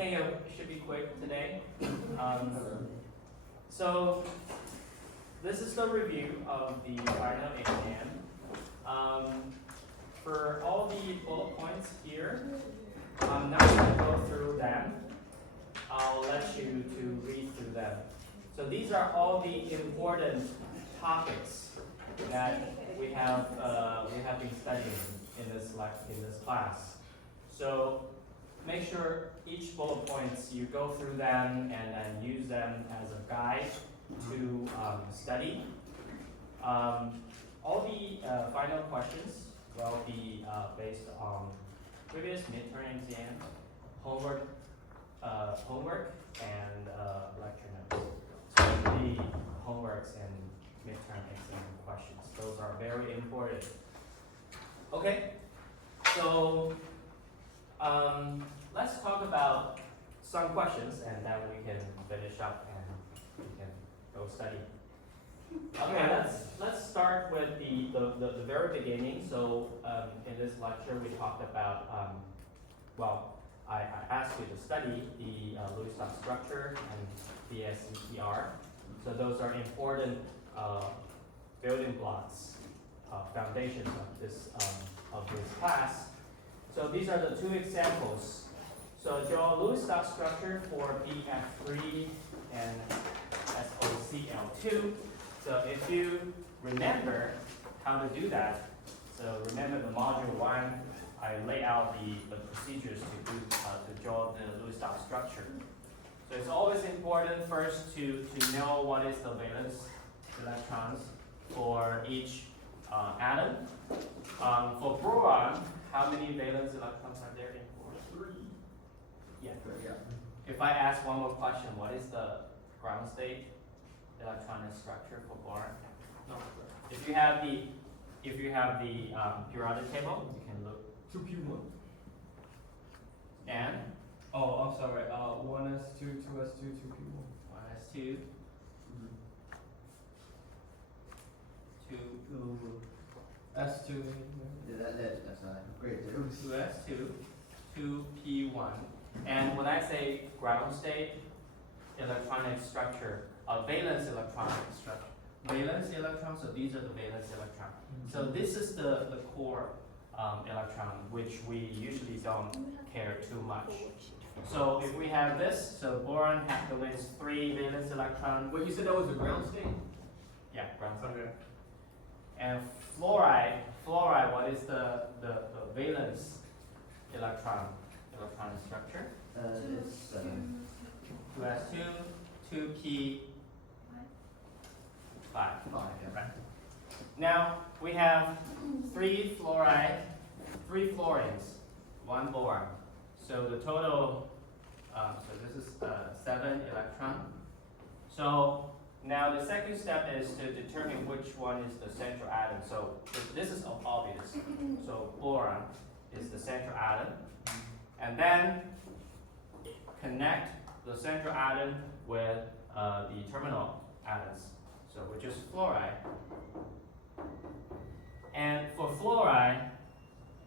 think it should be quick today. So this is the review of the final exam. For all the bullet points here, I'm not going to go through them. I'll let you to read through them. So these are all the important topics that we have been studying in this class. So make sure each bullet points you go through them and then use them as a guide to study. All the final questions will be based on previous midterm exams, homework, and lecture notes. So the homeworks and midterm exam questions. Those are very important. Okay, so let's talk about some questions and then we can finish up and we can go study. Okay, let's start with the very beginning. So in this lecture we talked about, I asked you to study the Lewis-Stock structure and BSEPR. So those are important building blocks, foundations of this class. So these are the two examples. So draw Lewis-Stock structure for BF3 and SOCl2. So if you remember how to do that, so remember the module 1, I lay out the procedures to draw the Lewis-Stock structure. So it's always important first to know what is the valence electrons for each atom. For boron, how many valence electrons are there in boron? 3. Yeah. If I ask one more question, what is the ground state electronic structure for boron? No. If you have the periodic table, you can look. 2p1. And Oh, I'm sorry. 1s2, 2s2, 2p1. 1s2, 2 S2. That's not great too. 2s2, 2p1. And when I say ground state electronic structure, valence electronic structure. Valence electron, so these are the valence electron. So this is the core electron, which we usually don't care too much. So if we have this, so boron has 3 valence electron. Wait, you said that was the ground state? Yeah, ground state. Okay. And fluoride, what is the valence electron structure? It's 2s2, 2p5. 5, yeah. right. Now we have 3 fluoride, 3 fluorines, 1 boron. So the total, so this is 7 electron. So now the second step is to determine which one is the central atom. So this is obvious. So boron is the central atom. And then connect the central atom with the terminal atoms. So which is fluoride. And for fluoride,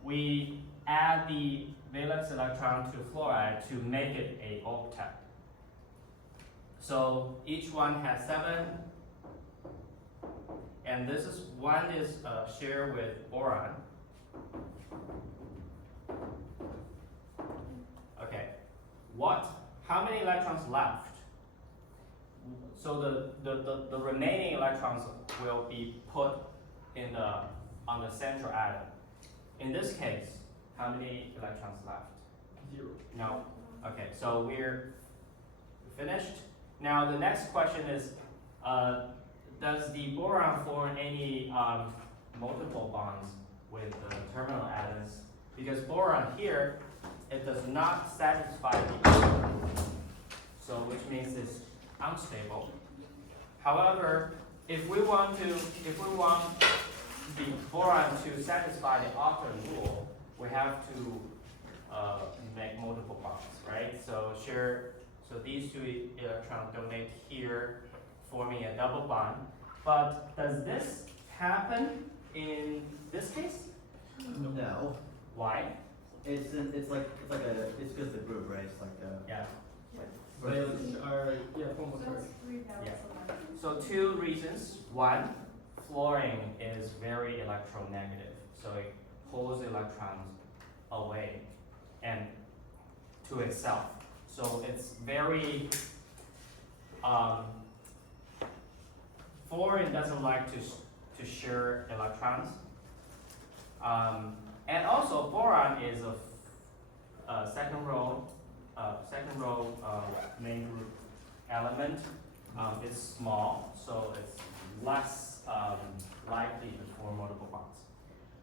we add the valence electron to fluoride to make it a octet. So each one has 7, and this is one is shared with boron. Okay, how many electrons left? So the remaining electrons will be put on the central atom. In this case, how many electrons left? 0. No. Okay, so we're finished. Now the next question is, does the boron form any multiple bonds with the terminal atoms? Because boron here, it does not satisfy the octet, so which means it's unstable. However, if we want the boron to satisfy the octet rule, we have to make multiple bonds, right? So these 2 electrons donate here, forming a double bond. But does this happen in this case? No. Why? It's because of the group, right? just like a. Yeah. Valence, or, yeah, formal So charge. it's 3 valence Yeah. electrons. So two reasons. One, fluorine is very electronegative, so it pulls electrons away and to itself. So it's very, fluorine doesn't like to share electrons. And also boron is a second row main group element. It's small, so it's less likely to form multiple bonds.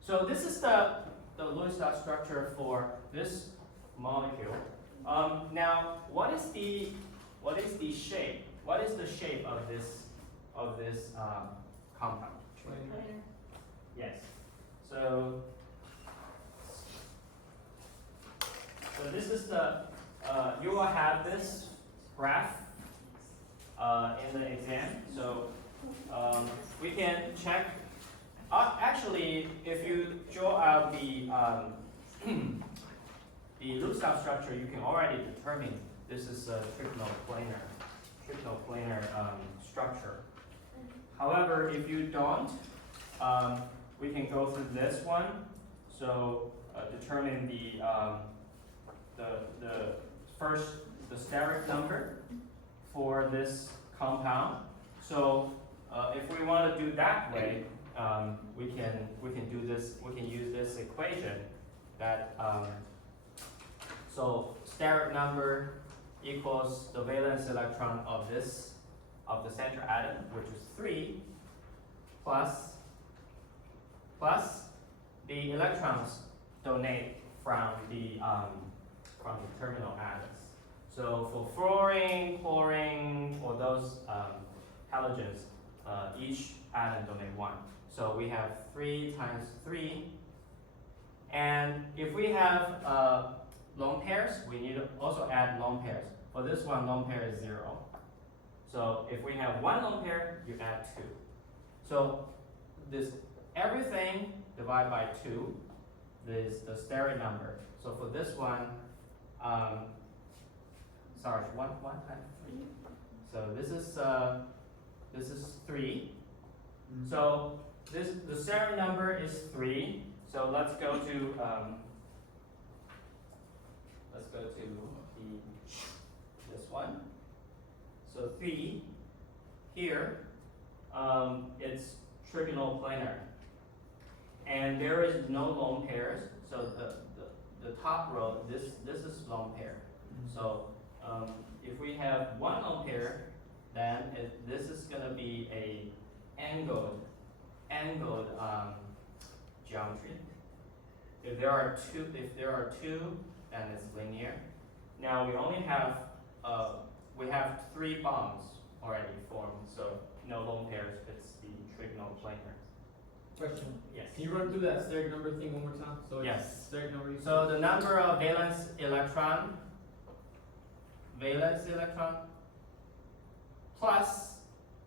So this is the Lewis dot structure for this molecule. Now, what is the shape? What is the shape of this compound? Planar. Yes. So this is the you will have this graph in the exam. So we can check. Actually, if you draw out the the Lewis dot structure, you can already determine this is a trigonoplanar structure. However, if you don't, we can go through this one. So determine the steric number for this compound. So if we want to do that way, we can do this. We can use this equation that so steric number equals the valence electron of the center atom, which is 3, plus the electrons donate from the terminal atoms. So for fluorine, chlorine, or those halogens, each atom donate 1. So we have 3 times 3. And if we have lone pairs, we need to also add lone pairs. For this one, lone pair is 0. So if we have 1 lone pair, you add 2. So this everything divided by 2 is the steric number. So for this one, sorry, 1 times 3. So this is 3. So the steric number is 3. So let's go to this one. So 3 here, it's trigonoplanar, and there is no lone pairs. So the top row, this is lone pair. So if we have 1 lone pair, then this is going to be a angled geometry. If there are two, then it's linear. Now we only have we have 3 bonds already formed, so no lone pairs. It's the trigonoplanar. Question. Yes. Can you run through that steric number thing one more time? So it's Yes. steric number. So the number of valence electron plus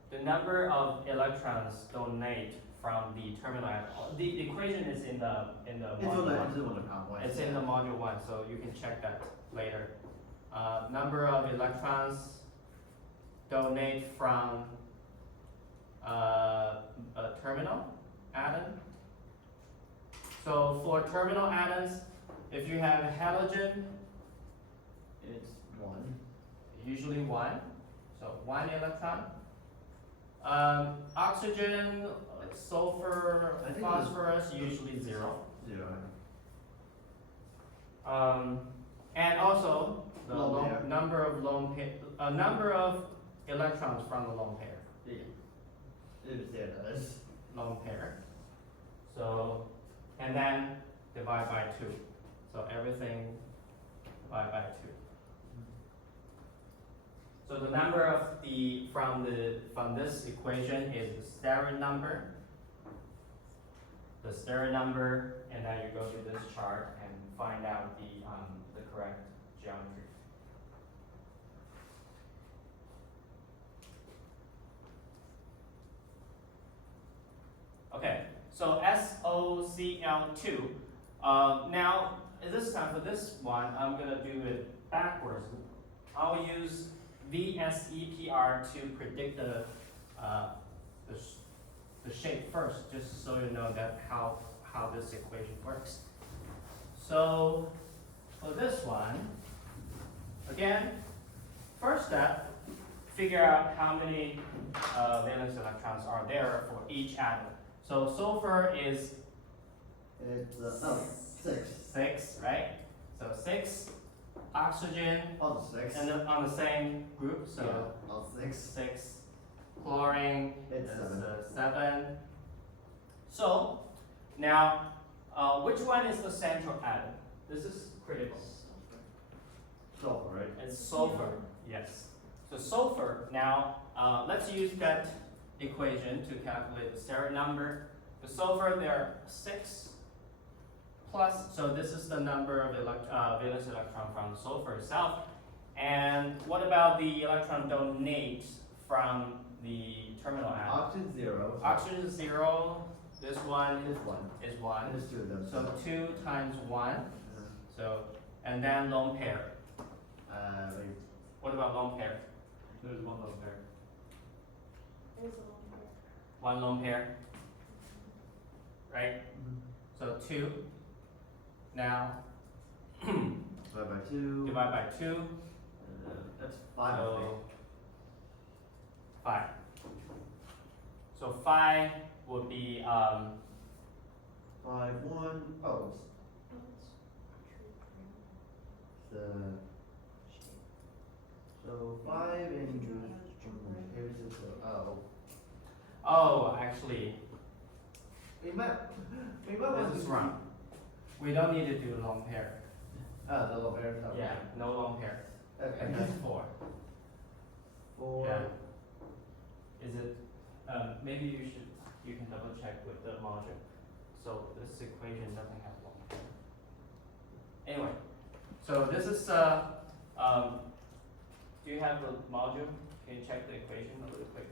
the number of electrons donate from the terminal atom. The equation is in the module 1. It's in the module 1, so you can check that later. Number of electrons donate from a terminal atom. So for terminal atoms, if you have a halogen, It's 1. usually 1, so 1 electron. Oxygen, like sulfur, I think it was- phosphorus, usually 0. 0. And also the Lone pair. number of electrons from the lone pair. It's there, that is. Lone pair. So, and then divide by 2. So everything divide by 2. So the number of from this equation is the steric number. The steric number, and then you go to this chart and find out the correct geometry. Okay, so SOCl2. Now this time for this one, I'm gonna do it backwards. I'll use VSEPR to predict the shape first, just so you know that how this equation works. So for this one, again, first step, figure out how many valence electrons are there for each atom. So sulfur is It's, 6. 6, right? So 6, oxygen, Oh, 6. and then on the same group, so Yeah, oh, 6. 6, chlorine It's is 7. 7. So now, which one is the central atom? This is critical. Sulfur, right? It's sulfur, yes. So sulfur, now, let's use that equation to calculate the steric number. The sulfur, there are 6 plus, so this is the number of valence electron from the sulfur itself. And what about the electron donate from the terminal atom? Oxygen 0. Oxygen is 0, this one Is 1. is 1. There's 2 of them. So 2 times 1, so, and then lone pair. Wait. What about lone pair? There's one lone pair. One lone pair, right? So 2. Now, Divided by 2. divide by 2, That's 5, I think. so 5. So 5 would be, 5, 1. Oh, it's so 5 and here's the oh, actually, we might this want is to wrong. We don't need to do lone pair. the low pair. Okay. Yeah, no lone pair. Okay. And that's 4. 4. Yeah. Is it, maybe you can double check with the module. So this equation doesn't have lone pair. Anyway, so this is, do you have the module? Can you check the equation a little quick?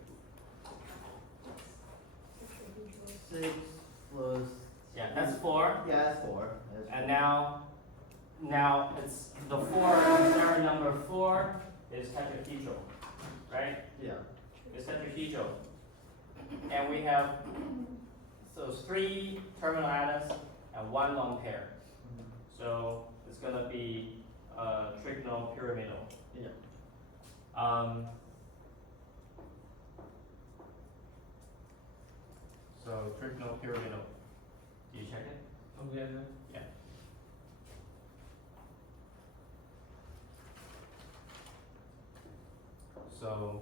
6 plus. Yeah, that's 4. Yeah, that's 4. That's And 4. now it's the 4, the steric number 4 is tetrahedral, right? Yeah. It's tetrahedral. And we have, so it's 3 terminal atoms and 1 lone pair. So it's gonna be trigonal pyramidal. Yeah. So trigonal pyramidal. Do you check it? Oh, yeah, yeah. Yeah. So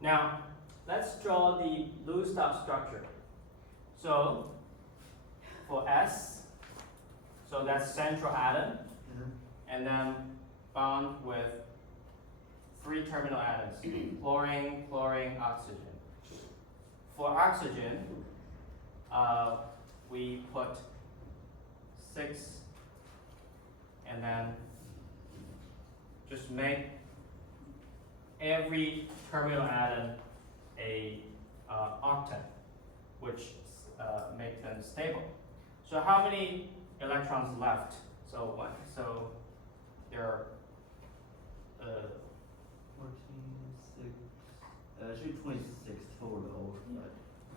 now let's draw the Lewis-Dot structure. So for S, so that's central atom, and then bound with 3 terminal atoms, chlorine, chlorine, oxygen. For oxygen, we put 6, and then just make every terminal atom a octet, which make them stable. So how many electrons left? So what? So there are 14, 6. It should be 26 total. But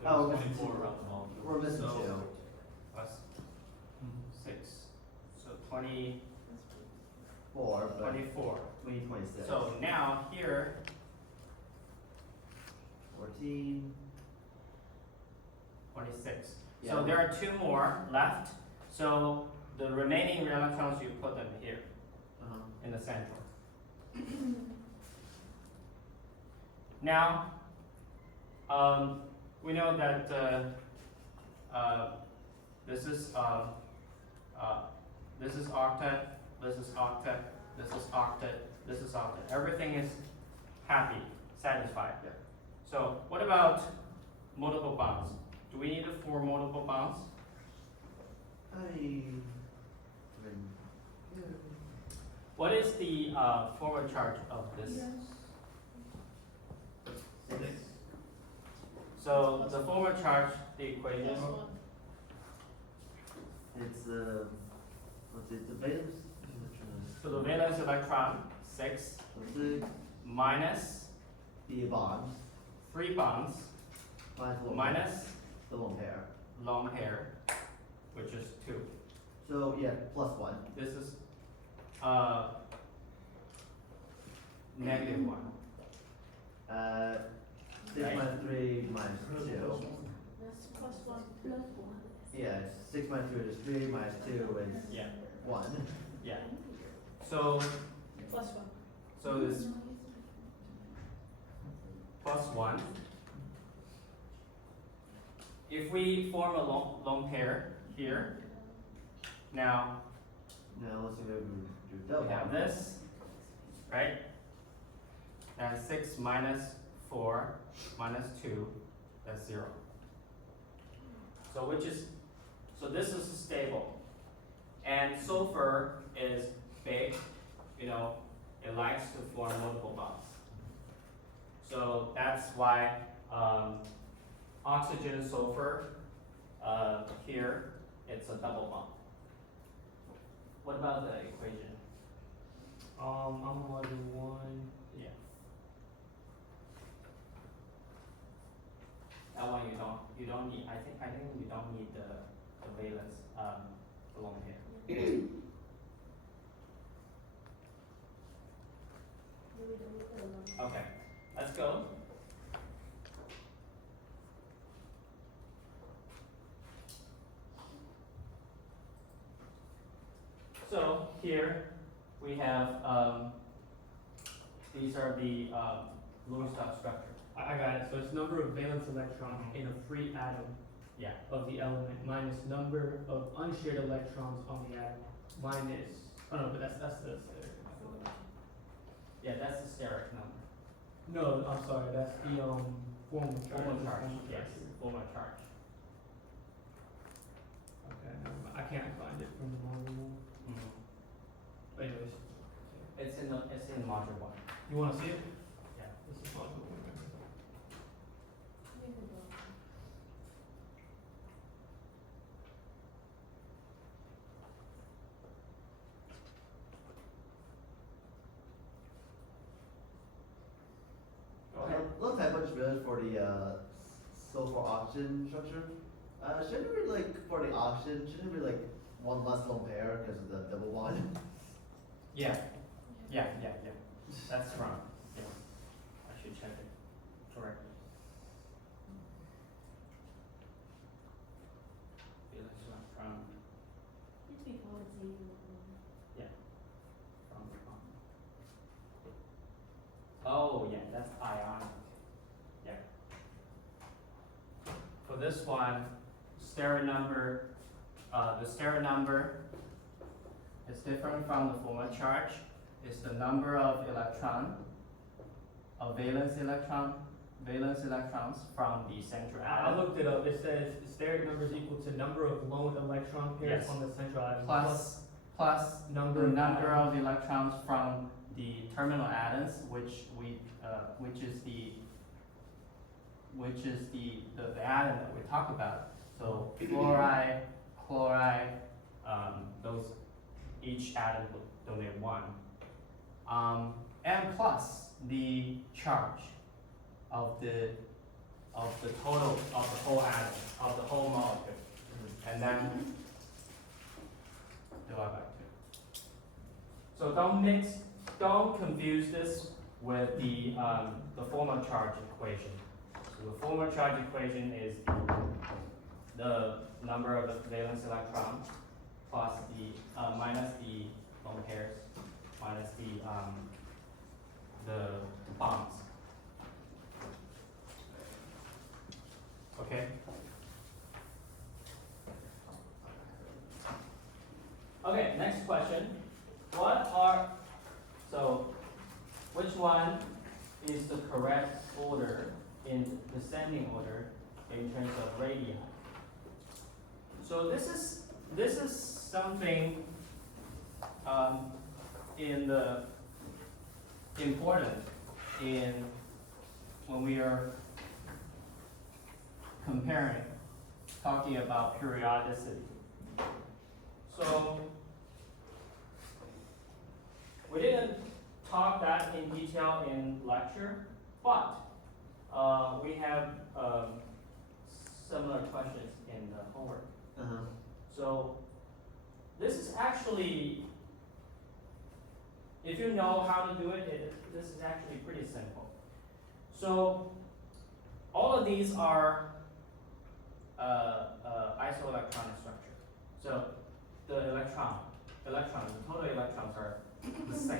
There's we're 24 missing around the molecule. We're missing So- 2. plus 6, so 20, 4, but 24. 26. So now here, 14. 26. Yeah. So there are 2 more left. So the remaining electrons, you put them here in the center. Now, we know that this is octet, this is octet, this is octet, this is octet. Everything is happy, satisfied. Yeah. So what about multiple bonds? Do we need it for multiple bonds? What is the forward charge of this? 6. So the forward charge, the equation, It's, what's it, the valence? So the valence electron, 6, So 6, minus the bonds, 3 bonds, minus the lone pair. lone pair, which is 2. So, yeah, plus 1. This is, negative 1. 6 Right. minus 3 minus 2. That's plus one plus one. Yeah, 6 minus 2 is 3, minus 2 is Yeah, 1. yeah. So, Plus one. so this plus 1. If we form a lone pair here, now Now let's see if we do we double. have this, right? And 6 minus 4 minus 2, that's 0. So so this is stable. And sulfur is big, you know, it likes to form multiple bonds. So that's why oxygen sulfur, here, it's a double bond. What about the equation? I'm gonna do 1. Yeah. That one you don't need, I think you don't need the valence, along here. Okay, let's go. So here we have, these are the Lewis-Dot structure. I got it. So it's number of valence electrons in a free atom Yeah. of the element minus number of unshared electrons on the atom minus. Oh no, but that's the. Yeah, that's the steric number. No, I'm sorry. That's the formal charge. Formal charge, Formal yes, charge. formal charge. Okay, never mind. I can't find it from the module. Mhm. But anyways, It's in module 1. you want to see it? Yeah. This is module 1. Go ahead. Little typo just realized for the sulfur oxygen structure. Shouldn't we for the oxygen, shouldn't we one less lone pair because of the double bond? Yeah, yeah. That's wrong. Yeah. I should check it. Correct. Valence electron It's before zero. from the bond. Oh, yeah, that's ionic. Yeah. For this one, steric number, the steric number is different from the formal charge. It's the number of valence electrons from the central I atom looked it up. It says steric number is equal to number of lone electron pairs Yes. on the central atom plus the number number atoms. of electrons from the terminal atoms, which is the atom that we talk about. So fluoride, chloride, those each atom will donate 1. And plus the charge of the total of the whole atom, of the whole molecule, and then divide by 2. So don't confuse this with the formal charge equation. So the formal charge equation is the number of the valence electron plus the minus the lone pairs minus the bonds. Okay. Okay, next question. Which one is the correct order in descending order in terms of radii? So this is something important when we are talking about periodicity. detail in lecture, but we have similar questions in the homework. Uh-huh. So this is actually, if you know how to do it, this is actually pretty simple. So all of these are isoelectronic structure. So the electrons, the total electrons are the same.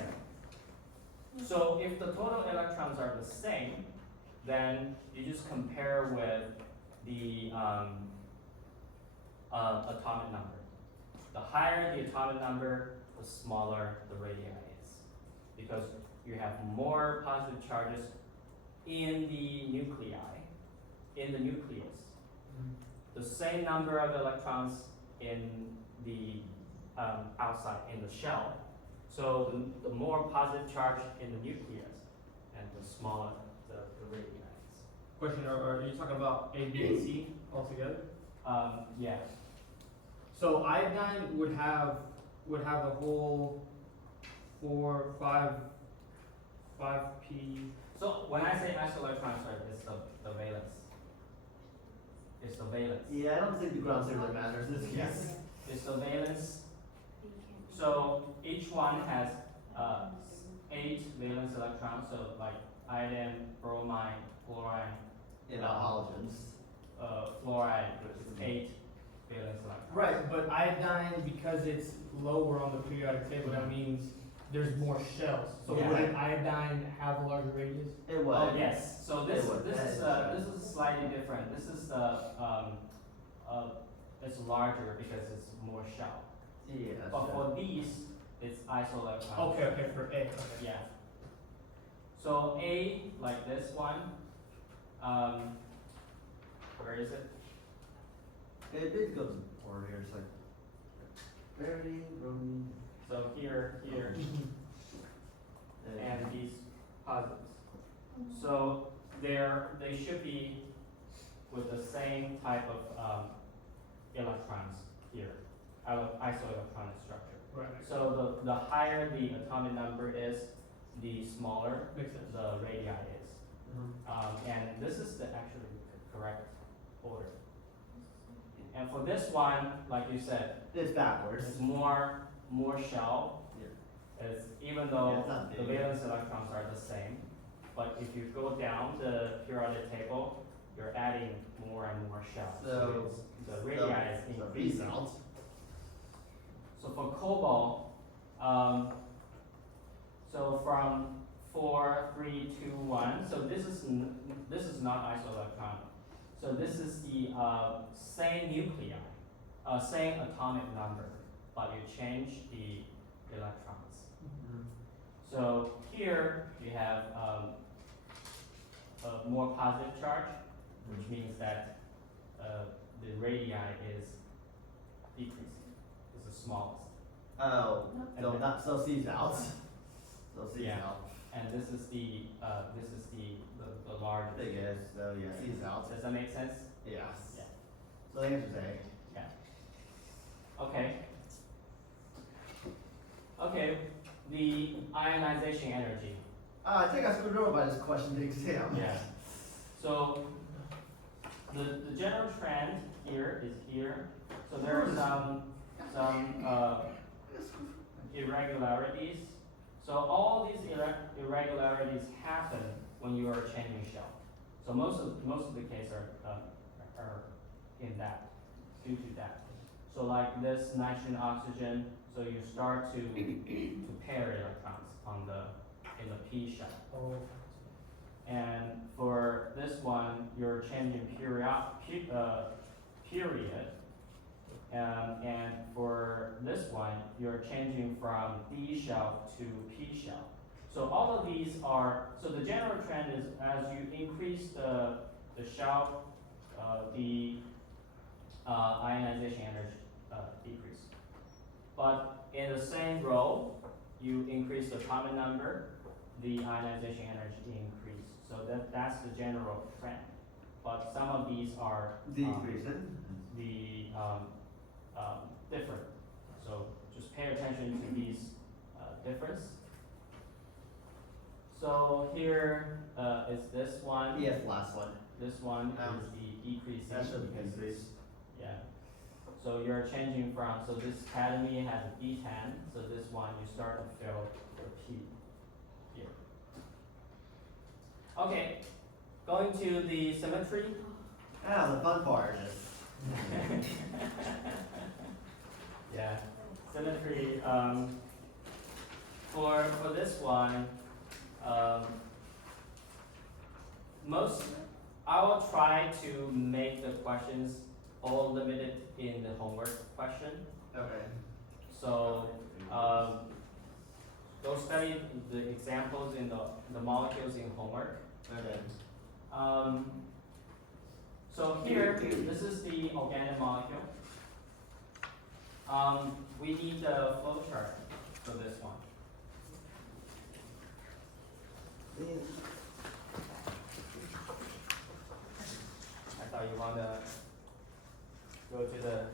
So if the total electrons are the same, then you just compare with the atomic number. The higher the atomic number, the smaller the radii is, because you have more positive charges in the nuclei, in the nucleus. The same number of electrons in the outside, in the shell. So the more positive charge in the nucleus, and the smaller the radii is. Question, are you talking about A, B, and C altogether? Yeah. So iodine would have a whole 5p. So when I say isoelectrons, right, it's the valence. It's the valence. Yeah, I don't think the ground state really matters in this case. It's the valence. So each one has 8 valence electrons. So like iodine, bromine, chlorine, In halogens. fluoride, is 8 valence electrons. Right, but iodine, because it's lower on the periodic table, that means there's more shells. So Yeah. would Right. iodine have a larger radius? It would. Oh yes. So this It would. this is That is this is slightly different. This is it's larger because it's more shell. Yeah. But sure. for these, it's isoelectrons. Okay, for A, okay. Yeah. So A, like this one, where is it? It did go over here, it's like very bromine. So here, and these positives. So they should be with the same type of electrons here, isoelectronic structure. Right, So the higher the atomic number is, the smaller makes sense. the radii is. Mhm. And this is the actually correct order. And for this one, like you said, It's backwards. it's more shell. It's even Yeah, though it's not the big. valence electrons are the same, but if you go down the periodic table, you're adding more and more shells. So, it's- the radii is So increasing. result. So for cobalt, so from 4, 3, 2, 1. So this is not isoelectronic. So this is the same nuclei, same atomic number, but you change the electrons. Mhm. So here you have a more positive charge, which means that the radii is decreasing, is the smallest. Oh, And so then- not, so C's out. So C's Yeah. out. And this is the largest. Biggest, so yeah, C's out. Does that make sense? Yes. Yeah. So the answer's A. Okay. Okay, the ionization energy. I think I screwed over by this question in the exam. Yeah. So the general trend here is here. So there are some irregularities. So all these irregularities happen when you are changing shell. So most of the case are in that, due to that. So like this nitrogen oxygen, so you start to pair electrons in the P shell. Oh. And for this one, you're changing period. And for this one, you're changing from D shell to P shell. So all of these are, so the general trend is as you increase the shell, the ionization energy decrease. But in the same row, you increase the atomic number, the ionization energy increase. So that's the general trend. But some of these are Decreasing. different. So just pay attention to these difference. So So here is this one. Yes, last one. This one Um, is the decreasing. That should be because decrease. it's- Yeah. So you're changing from, so this academy has a B10, so this one you start to fill your P here. Okay, going to the symmetry. Ah, the fun part is. Yeah, symmetry, for this one, I will try to make the questions all limited in the homework question. Okay. So, go study the examples in the molecules in homework. Okay. So here, this is the organic molecule. We need the flow chart for this one. I thought you wanna go to the,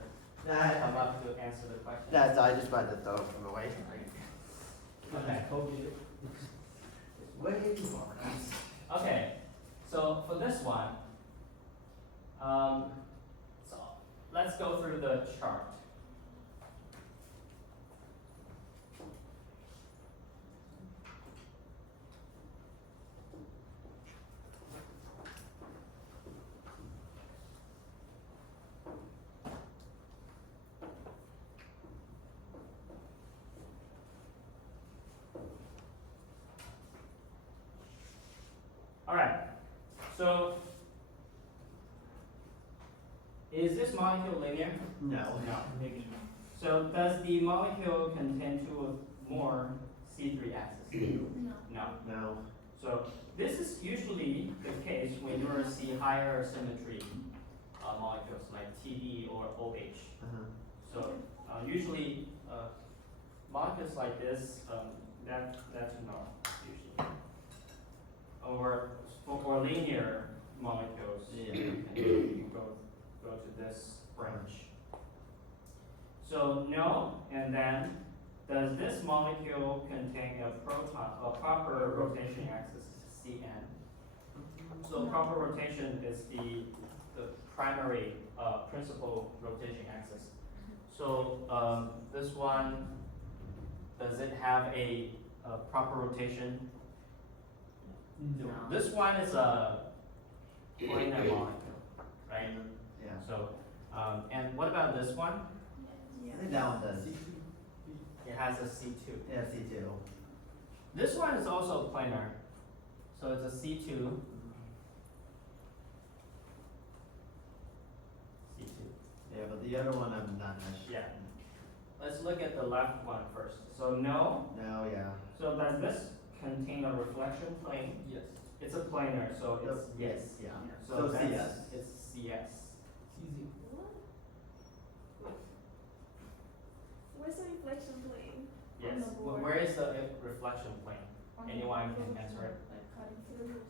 come up to answer the question. That's, I just tried to throw it from away. Okay. It's way too far. Okay, so for this one, so let's go through the chart. All right, so is this molecule linear? No. So does the molecule contain two or more C3 axes? No. No. No. So this is usually the case when you see higher symmetry molecules like TD or OH. Uh-huh. So usually molecules like this, that's no usually. Or linear molecules, Yeah. you go to this branch. So no, and then does this molecule contain a proper rotation axis, Cn? So proper rotation is the primary principal rotation axis. So this one, does it have a proper rotation? No. This one is a planar molecule, right? Yeah. So, and what about this one? I think that one does. It has a C2. Yeah, C2. This one is also planar, so it's a C2. C2. Yeah, but the other one I'm not sure. Yeah. Let's look at the left one first. So no. No, yeah. So does this contain a reflection plane? Yes. It's a planar, so it's yes. Yeah. So So that's, CS. it's CS. It's easy. What? Where's the reflection plane? Yes. On the board. Where is the reflection plane? Anyone can answer it? Like cutting through.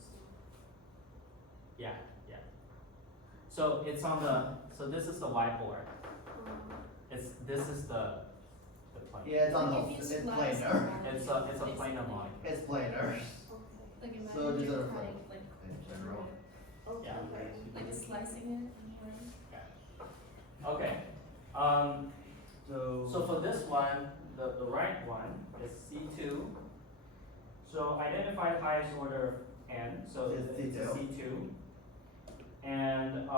Yeah, yeah. So it's on the, so this is the whiteboard. This is the plane. Yeah, it's on Like the, if you it's slice planar. around, It's a planar molecule. It's planar. Okay. Like So imagine does you're it cutting, like, In general. Okay. Yeah. like slicing it in half. Okay. So for this one, the right one is C2. So identify highest order of N, so It's it's C2. C2. And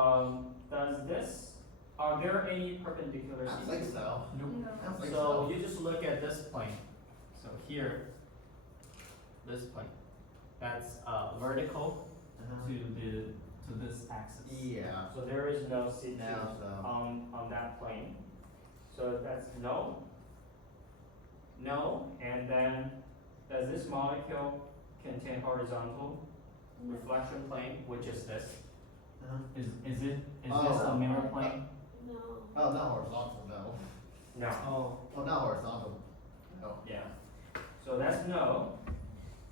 are there any perpendicular I C2? think so. Nope. I don't think So you just look at this plane. So here, this plane, that's vertical Uh-huh. to this axis. Yeah. So there is no C2 Now, so. on that plane. So that's no. No, and then does this molecule contain horizontal reflection plane, which is this? Uh-huh. Is this Oh. a mirror plane? No. Oh, not horizontal, no. No. Oh. Oh, not horizontal. No. Yeah. So that's no.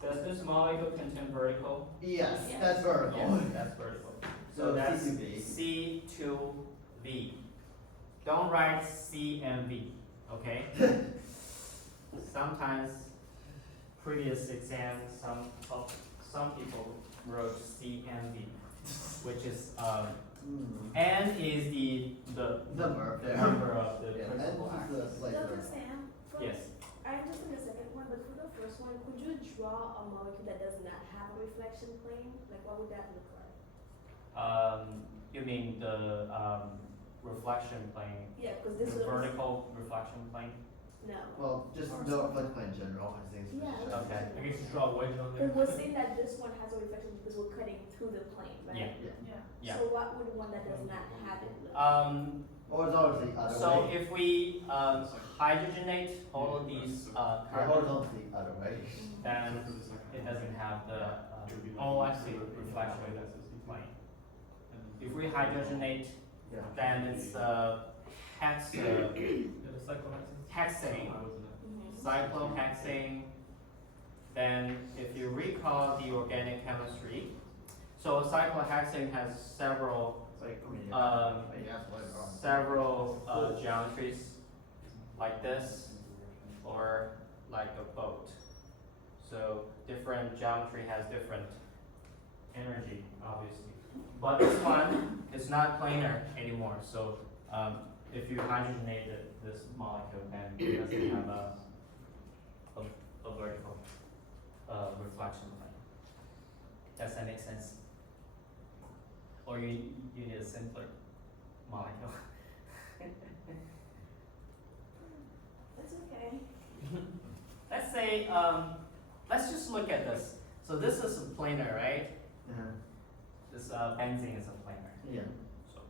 Does this molecule contain vertical? Yes, Yes. that's vertical. Yes, that's vertical. So So that's C2V. C2V. Don't write C and V, okay? Sometimes previous exam, some people wrote CMV, which is, N is the Number there. number of the Yeah, principal and axis. this is like Dr. the, Sam, for, Yes, I understand the second one, but for the first one, could you draw a molecule that does not have a reflection plane? Like, what would that look like? you mean the, reflection plane, Yeah, because this the was, vertical reflection plane? no. well, just Or no something. reflection in general, I think. Yeah, it's that's Okay. I guess you draw a wedge on there. Because we're saying that this one has a reflection because we're cutting through the plane, right? Yeah. Yeah. Yeah. So what would one that does not have it look? Or it's always the other So way. if we hydrogenate all of these Or carbon, it's always the other way. then it doesn't have the Oh, I see. reflection plane. If we hydrogenate, Yeah. then it's hex, Yeah, the cyclohexane. hexane, Mhm. cyclohexane. Then if you recall the organic chemistry, so cyclohexane has several It's like, I mean, yeah, later on. several geometries like this or like a boat. So different geometry has different energy, obviously. But this one is not planar anymore. So if you hydrogenated this molecule, then it doesn't have a vertical reflection plane. Does that make sense? Or you need a simpler molecule. That's okay. Let's say, let's just look at this. So this is a planar, right? Yeah. This benzene is a planar. Yeah. So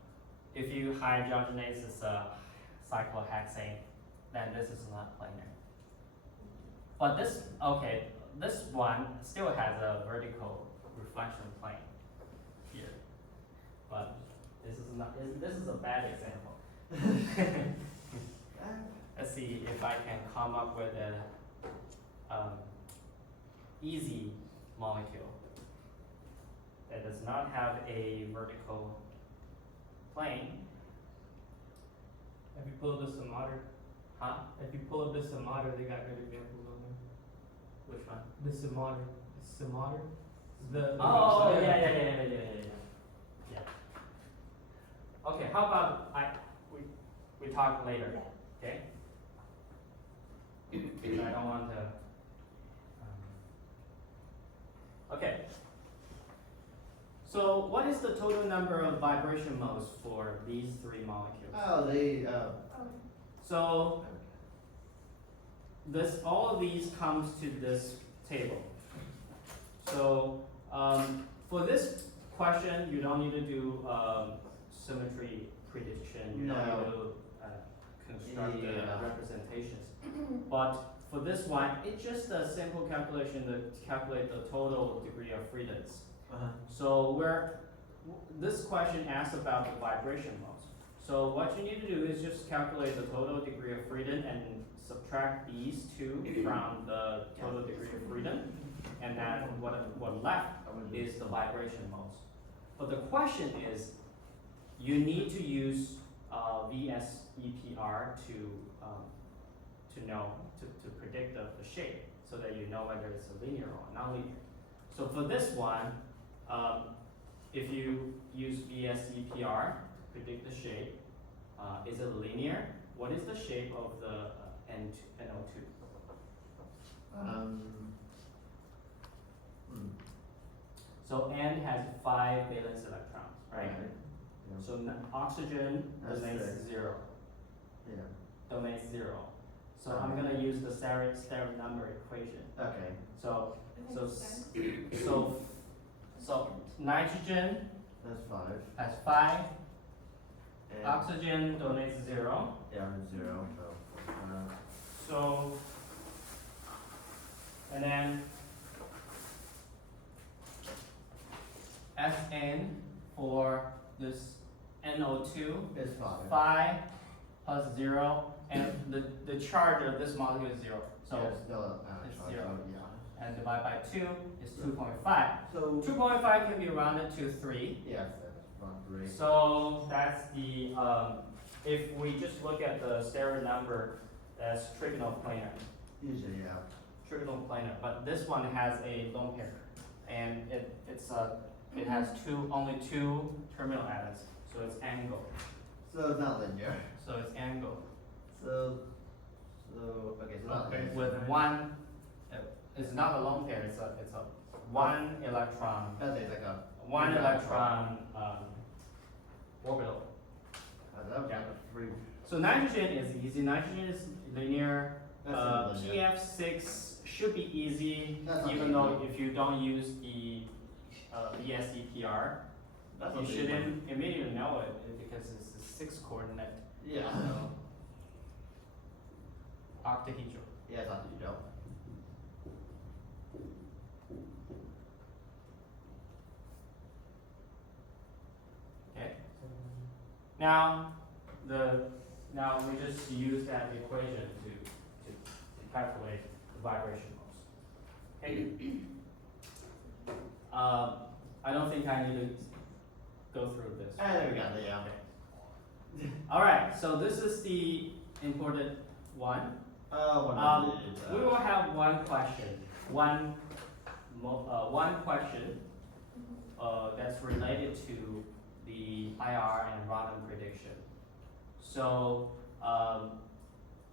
if you hydrogenate this cyclohexane, then this is not planar. But this, okay, this one still has a vertical reflection plane here. But this is not, this is a bad example. Let's see if I can come up with a easy molecule that does not have a vertical plane. If you pull up the Samater, Huh? if you pull up the Samater, they got good examples on there. Which one? The Samater, Samater, the. Oh, yeah. Okay, how about we talk later, Yeah. okay? Because I don't want to. Okay. So what is the total number of vibration modes for these three molecules? Oh, they, So this, all of these comes to this table. So for this question, you don't need to do symmetry prediction. You don't need to construct the Yeah. representations. But for this one, it's just a simple calculation to calculate the total degree of freedoms. So this question asks about the vibration modes. So what you need to do is just calculate the total degree of freedom and subtract these two from the total degree of freedom, and then what left is the vibration modes. But the question is, you need to use VSEPR to know to predict the shape, so that you know whether it's a linear or nonlinear. So for this one, if you use VSEPR to predict the shape, is it linear? What is the shape of the NO2? So N has 5 valence electrons, right? Yeah. So oxygen That's donates correct. 0. Yeah. Donates 0. So I'm gonna use the standard number equation. Okay. So That So makes s- sense. so nitrogen That's 5. has 5. And Oxygen donates 0. yeah, 0. So, and then Fn for this NO2, It's 5. 5 plus 0, and the charge of this molecule is 0. So, Yeah, it's still, it's charge, 0. yeah. and divide by 2 is 2.5. So, 2.5 can be rounded to 3. yes, that's 1, 3. So that's the, if we just look at the standard number, that's trigonal planar. Usually, yeah. trigonal planar, but this one has a lone pair, and it has only two terminal atoms, so it's angle. So it's not linear. So it's angle So okay, so not Okay. linear. with one. It's not a lone pair. It's a one electron. It's like a One Yeah. electron orbital. that Yeah. free. So nitrogen is easy. Nitrogen is linear. That's linear. PF6 should be easy, That's not even linear. though if you don't use the ESEPR, That's you not shouldn't immediately know it because it's a 6 coordinate. Yeah. So, octahedral. Yeah, it's not you know. Okay. Now we just use that equation to calculate the vibration modes. Okay. I don't think I need to go through this. There we go. Yeah. Okay. All right. So this is the important one. We will have one question. One question that's related to the IR and Raman prediction. So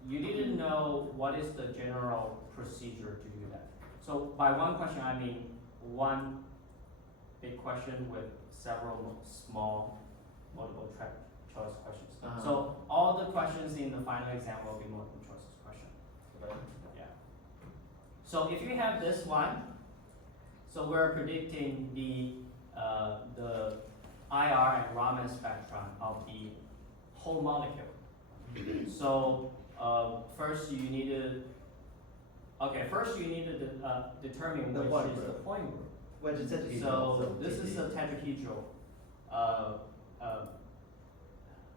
you need to know what is the general procedure to do that. So by one question, I mean one big question with several small multiple choice questions. Uh-huh. So all the questions in the final exam will be multiple choice question. Yeah. So if you have this one, so we're predicting the IR and Raman spectrum of the whole molecule. So first you need to determine The which point is the group. point group. Which is tetrahedral. So this is TT. a tetrahedral,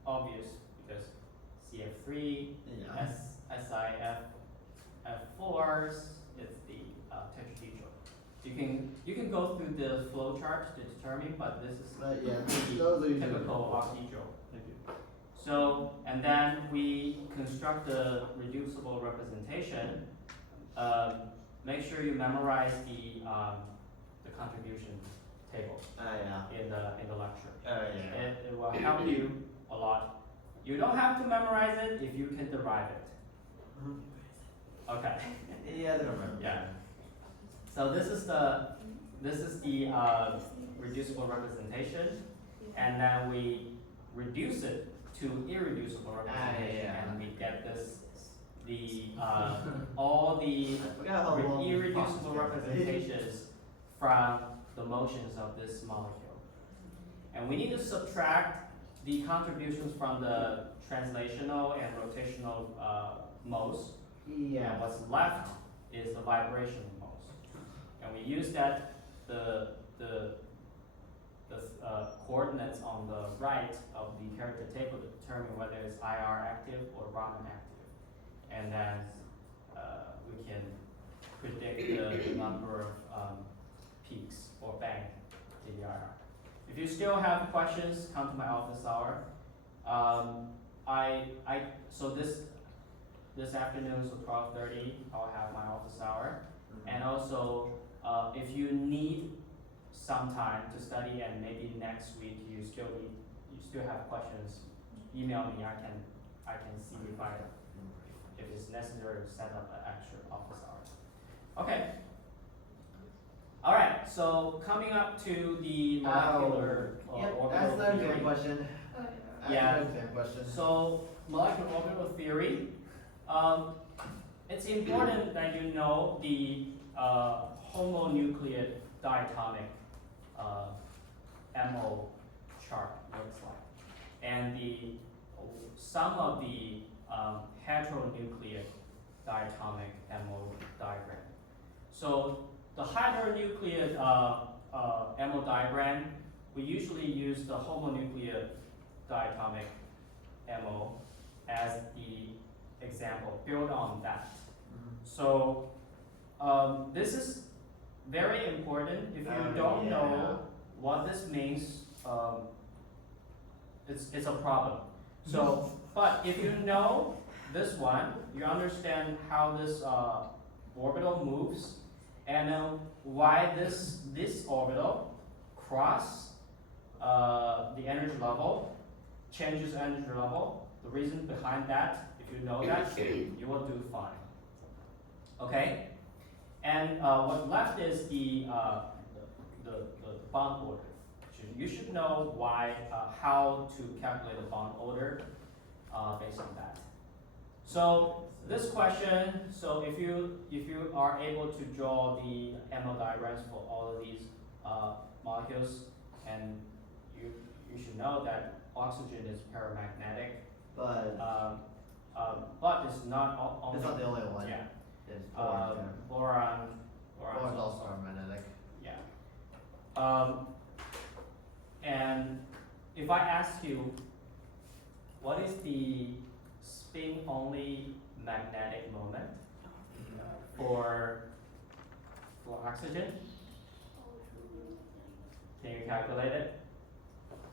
obvious because CF3, Yeah. SIF, F4s, it's the tetrahedral. You can go through the flow chart to determine, but this is But yeah, the those are usually typical octahedral. So, and then we construct the reducible representation. Make sure you memorize the contribution table yeah. in the lecture. Yeah. It will help you a lot. You don't have to memorize it if you can derive it. Okay. Yeah, I don't remember. Yeah. So this is the reducible representation, and then we reduce it to irreducible representation, yeah. and we get all the I forgot how long the irreducible process is. representations from the motions of this molecule. And we need to subtract the contributions from the translational and rotational modes. Yeah. And what's left is the vibrational modes. And we use that the coordinates on the right of the character table to determine whether it's IR active or Raman active. And then we can predict the number of peaks or bang in the IR. If you still have questions, come to my office hour. So this afternoon, so 12:30, I'll have my office hour. And also, if you need some time to study and maybe next week you still have questions, email me. I can see if it's necessary to set up an extra office hour. Okay. All right. So coming up to the molecular Yep, orbital that's the theory. exam question. Yeah. That's the exam question. So molecular orbital theory. It's important that you know the homonucleate diatomic MO chart looks like, and some of the heteronucleate diatomic MO diagram. So the heteronucleate MO diagram, we usually use the homonucleate diatomic MO as the example, build on that. So this is very important. If you don't know what this means, it's a problem. So, but if you know this one, you understand how this orbital moves, and then why this orbital cross the energy level, changes energy level. The reason behind that, if you know that, you will do fine. Okay, and what left is the bond order. You should know why, how to calculate the bond order based on that. So this question, so if you are able to draw the MO diagrams for all of these molecules, and you should know that oxygen is paramagnetic, But but it's not only. it's not the only one. Yeah. There's boron. Boron. Boron's also magnetic. Yeah. And if I ask you, what is the spin-only magnetic moment for oxygen? Can you calculate it?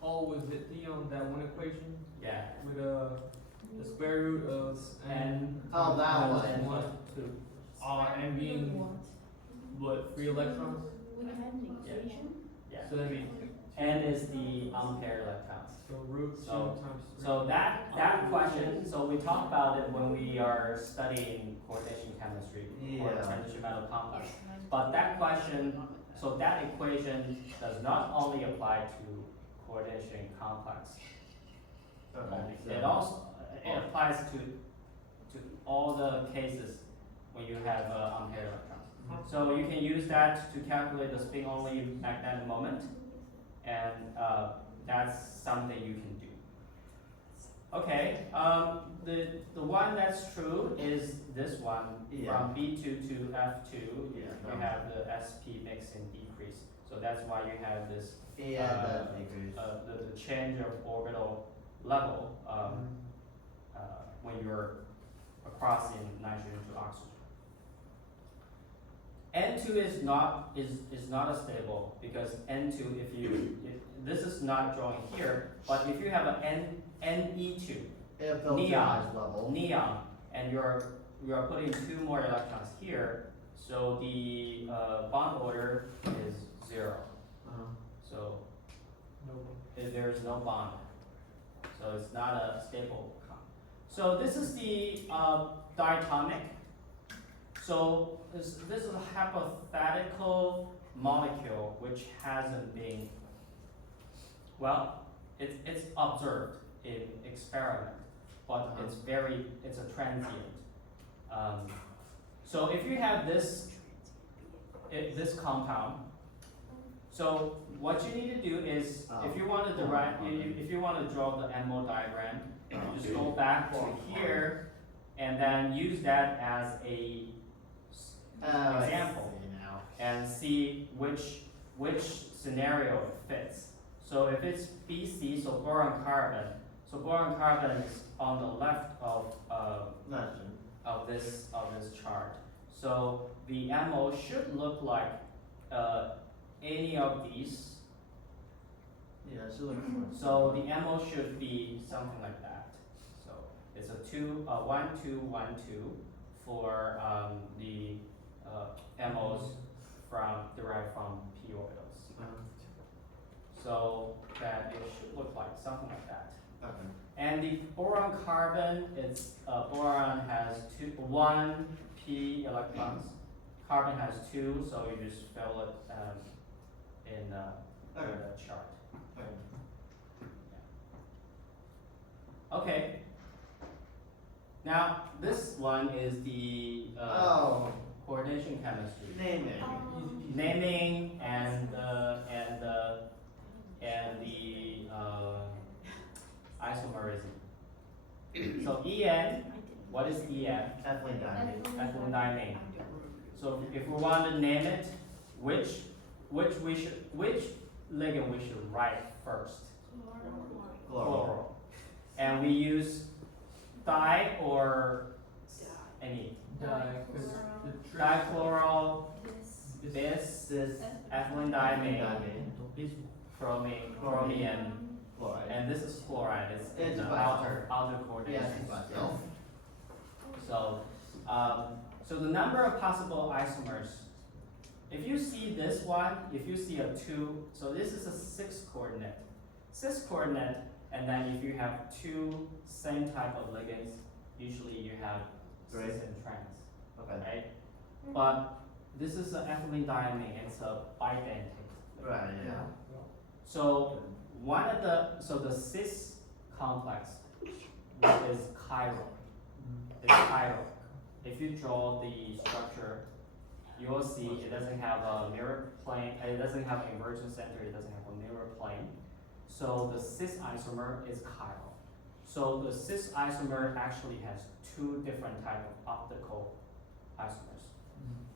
Oh, was it that one equation Yeah. with the square root of n? Oh, that minus one. one to n being what, 3 electrons? We had an Yeah. equation. Yeah. So that means N is the unpaired electrons. so root 2 So- times 3. So that question, so we talk about it when we are studying coordination chemistry or Yeah. transition metal complex. But that question, so that equation does not only apply to coordination complex. Okay. It also, it applies to all the cases when you have unpaired electrons. So you can use that to calculate the spin-only magnetic moment, and that's something you can do. Okay, the one that's true is this one, Yeah. from B2 to F2, Yeah. you have the SP mix and decrease. So that's why you have this, And that decrease. the change of orbital level when you're crossing nitrogen to oxygen. N2 is not a stable, because N2, this is not drawn here, but if you have an Ne2 It builds neon. a high level. neon, and you are putting 2 more electrons here, so the bond order is 0. Uh-huh. So No. there's no bond, so it's not a stable comp. So this is the diatomic. So this is a hypothetical molecule which hasn't been, well, it's observed in experiment, but it's a transient. So if you have this compound, so what you need to do is, if you want to if you want to draw the MO diagram, you just go back to here, and then use that as a example, I see now. and see which scenario it fits. So if it's BC, so boron carbon is on the left of Nitrogen. this chart. So the MO should look like any of these. Yeah, it should look So the MO should be something like that. So it's a 1, 2, 1, 2 for the MOs derived from p orbitals. So that it should look like something like that. Okay. And the boron carbon, boron has 1 p electrons. Carbon has 2, so you just fill it in the chart. Okay. Okay. Now this one is the coordination chemistry. Naming. Naming and the isomerism. So En, what is En? Ethylene diamine. Ethylene diamine. So if we want to name it, which ligand we should write first? Chloral. And we use di or any? Dichloral, bis, ethylene diamine, chromium, Chloride. and this is chloride. It's in It's the by outer Yeah, coordination. it's by itself. So So the number of possible isomers, if you see this one, if you see a 2, so this is a 6 coordinate. 6 coordinate, and then if you have 2 same type of ligands, usually you have Right. cis and trans, Okay. right? But this is an ethylene diamine, it's a bidentate. Right, yeah. So one of the cis complex, which is chiral, is chiral. If you draw the structure, you will see it doesn't have a mirror plane, it doesn't have an inversion center, it doesn't have a mirror plane. So the cis isomer is chiral. So the cis isomer actually has 2 different type of optical isomers.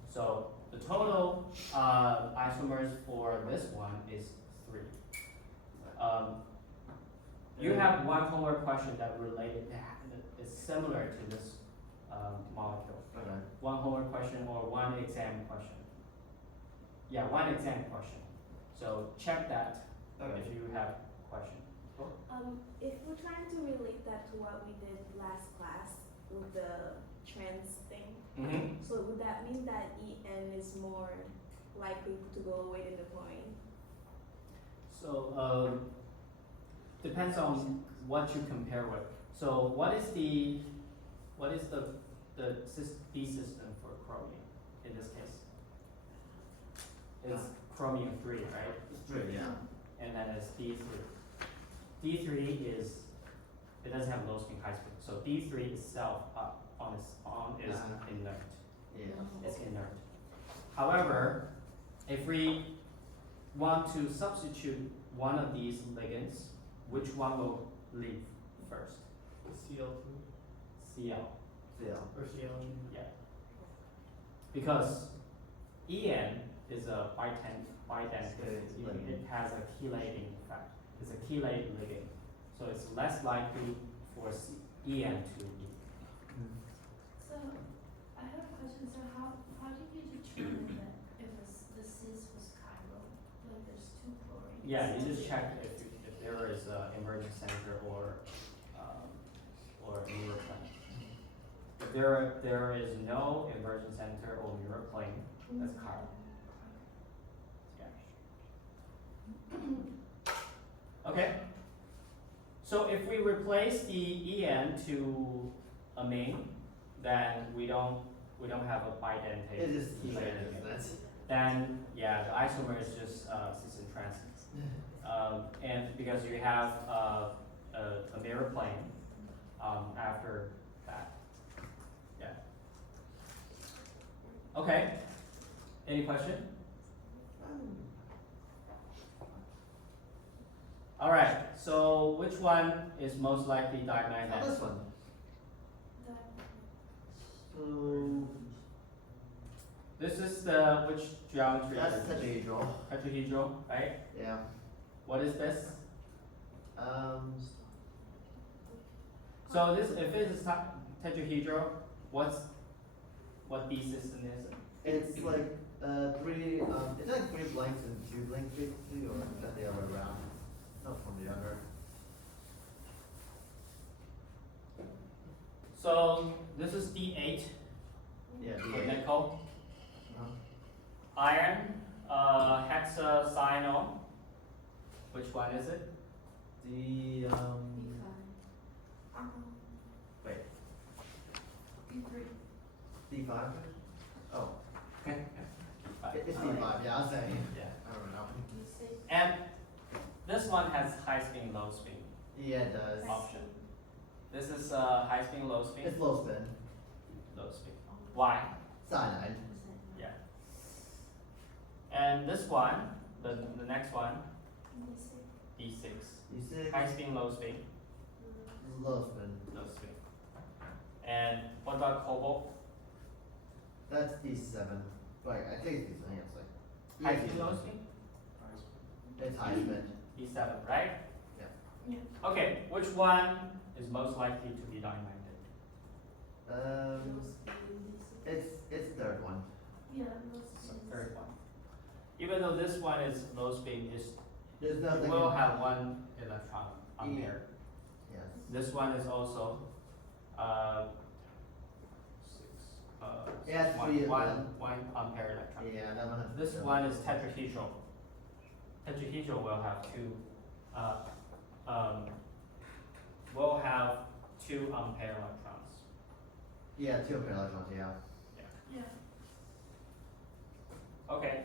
So the total isomers for this one is 3. You have one homework question that related that is similar to this molecule. Okay. One homework question or one exam question. Yeah, one exam question. So check that Okay. if you have question. If we're trying to relate that to what we did last class with the trans thing, Mm-hmm. so would that mean that En is more likely to go away than the chlorine? So depends on what you compare with. So what is the D system for chromium in this case? It's chromium 3, right? It's 3, yeah. And then it's D3. D3 is, it doesn't have low spin high spin. So D3 itself is inert. Yeah. It's inert. However, if we want to substitute one of these ligands, which one will leave first? CL2 Cl. Yeah. or CL2. Yeah. Because En is a bidentate. It has a chelating effect. It's a chelate ligand. So it's less likely for En to leave. So, I have a question, so how did you determine that it was, the cis was chiral? Like there's 2 chlorines? Yeah, you just check if there is a emergent center or mirror plane. If there is no emergent center or mirror plane, that's chiral. Yeah. Okay. So if we replace the En to amine, then we don't have a bidentate. It is chelate trans, ligand. that's. Then yeah, the isomer is just cis and trans. And because you have a mirror plane after that. Yeah. Okay. Any question? All right. So which one is most likely Oh, dimagnetic? this one. That, So, This is the which geometry? that's is this? tetrahedral. Tetrahedral, right? Yeah. What is this? So So this, if it is tetrahedral, what D system is it? it's like 3. It's like 3 blanks and 2 blanks basically, or is that the other way around? Not from the other. So this is D8 Yeah. for The nickel. uh, Iron, hexacyanol. Which one is it? the wait, D3. D5. Oh, it's Alright. D5. Yeah, I'll say. Yeah. I don't know. D6. And this one has high spin, low spin Yeah, it does. option. This is high spin, low spin. It's low spin. Low spin. Why? Cyanide. Yeah. And this one, the next one, D6. D6. D6. High spin, low spin, Low spin. low spin. And what about cobalt? That's D7. Right, I think it's D7. It's like. High spin, low spin? It's high spin. D7, right? Yeah. Okay, which one is most likely to be dimagnetic? It's third one. Yeah, The those third one. Even though this one is low spin, There's it nothing. will have one electron unpaired. Yes. This one is also Yeah, it's one, three of one, them. one unpaired electron. Yeah, that one has. This one is tetrahedral. Tetrahedral will have will have two unpaired electrons. Yeah, two pair electrons, yeah. Yeah. Okay.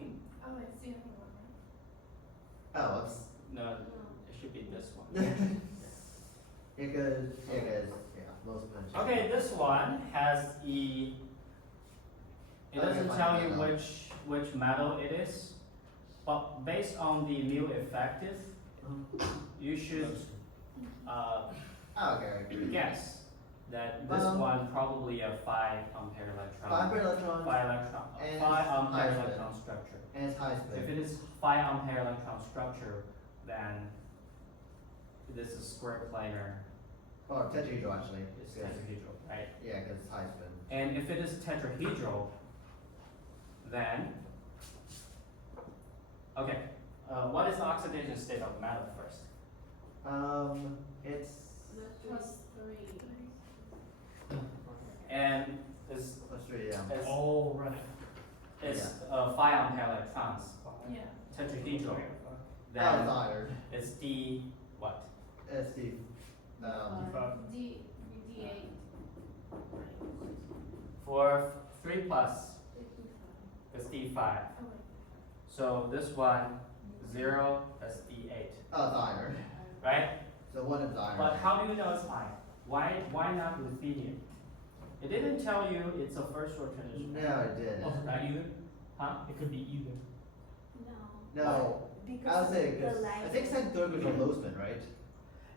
Oh, it's the other one, right? Oh, whoops. No, No. it should be this one. Most mentioned. Okay, this one has it Okay, doesn't fine, tell you metal. which metal it is, but based on the mu effective, you should Okay. guess that this one probably a 5 ampere electron. 5 pair electrons, 5 and ampere high spin. electron structure. and it's high If spin. it is 5 ampere electron structure, then this is square planar, Or tetrahedral actually. it's 'cause- tetrahedral, right? Yeah, because it's high spin. And if it is tetrahedral, then, okay, what is the oxidation state of metal first? It's Plus 3. And is, let's see, yeah. is, Oh, right. is 5 ampere electrons, Yeah. tetrahedral, Oh, then tired. it's D, what? It's the D8. For 3 plus, it's D5. Oh, wait. So this one, 0, that's D8, tired. right? So one is iron. But how do you know it's iron? Why not ruthenium? It didn't tell you it's a first order transition. No, it didn't. Oh, not either? Huh? It could be either. No. No, I Because would say, the 'cause I light. think second third was a low spin, right?